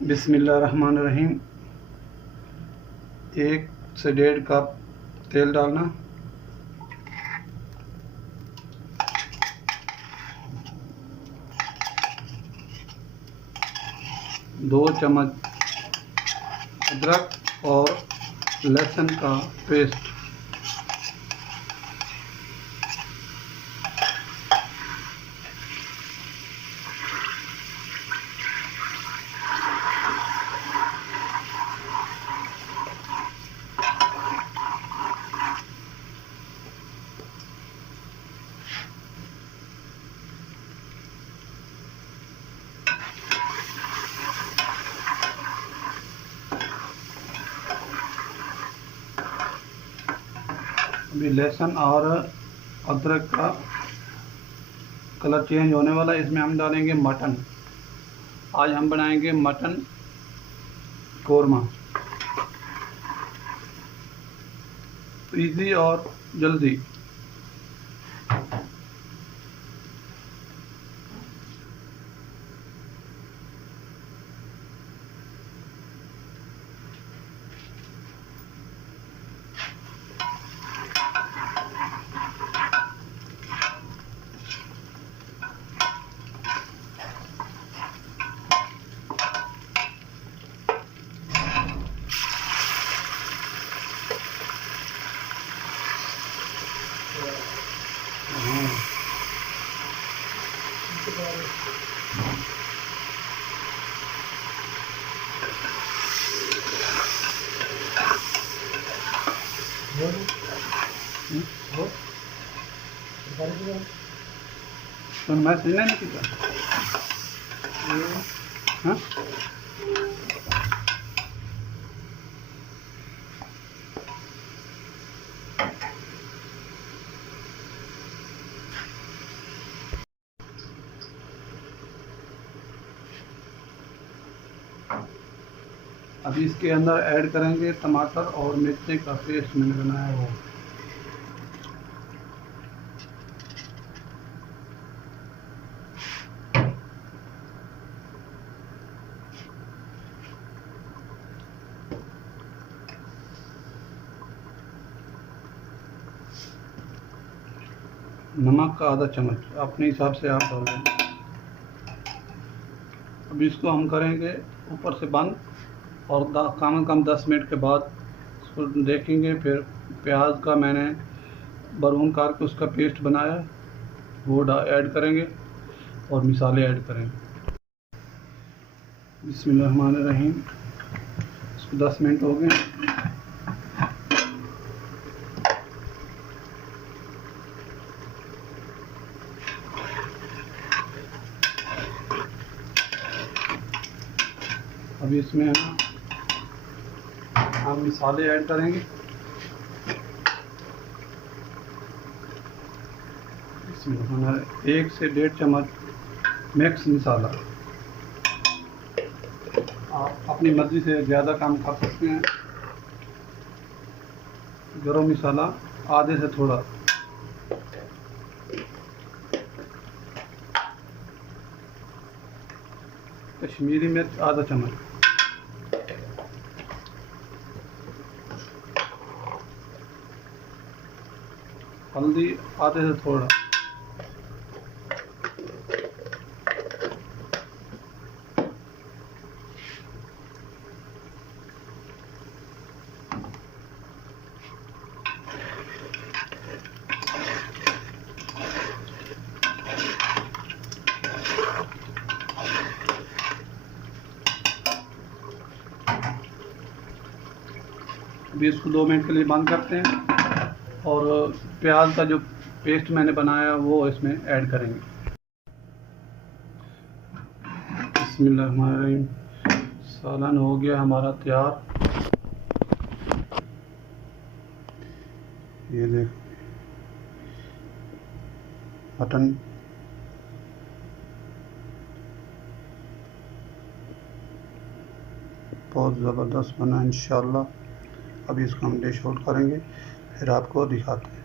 बिस्मिल्लाहिर्रहमानिर्रहीम। 1 से 1.5 कप तेल डालना, 2 चम्मच अदरक और लहसुन का पेस्ट, अभी लहसुन और अदरक का कलर चेंज होने वाला है। इसमें हम डालेंगे मटन। आज हम बनाएंगे मटन कोरमा, इजी और जल्दी। तो मैं सीना नहीं पीता। हाँ, अभी इसके अंदर ऐड करेंगे टमाटर और मिर्ची का पेस्ट मैंने बनाया वो। नमक का आधा चम्मच अपने हिसाब से आप डाल दें। अब इसको हम करेंगे ऊपर से बंद और कम से कम 10 मिनट के बाद इसको देखेंगे। फिर प्याज का मैंने बरून करके उसका पेस्ट बनाया वो ऐड करेंगे और मसाले ऐड करेंगे। बिस्मिल्लाहिर्रहमानिर्रहीम। इसको 10 मिनट हो गए। अभी इसमें हम मसाले ऐड करेंगे। इसमें 1 से 1.5 चम्मच मिक्स मसाला। आप अपनी मर्ज़ी से ज़्यादा काम कर सकते हैं। गरम मसाला आधे से थोड़ा, कश्मीरी मिर्च आधा चम्मच, हल्दी आधे से थोड़ा, अभी इसको 2 मिनट के लिए बंद करते हैं और प्याज का जो पेस्ट मैंने बनाया वो इसमें ऐड करेंगे। बिस्मिल्लाहिर्रहमानिर्रहीम। सालन हो गया हमारा तैयार। ये देख मटन बहुत ज़बरदस्त बना इंशाल्लाह। अभी इसको हम डिश आउट करेंगे, फिर आपको दिखाते हैं।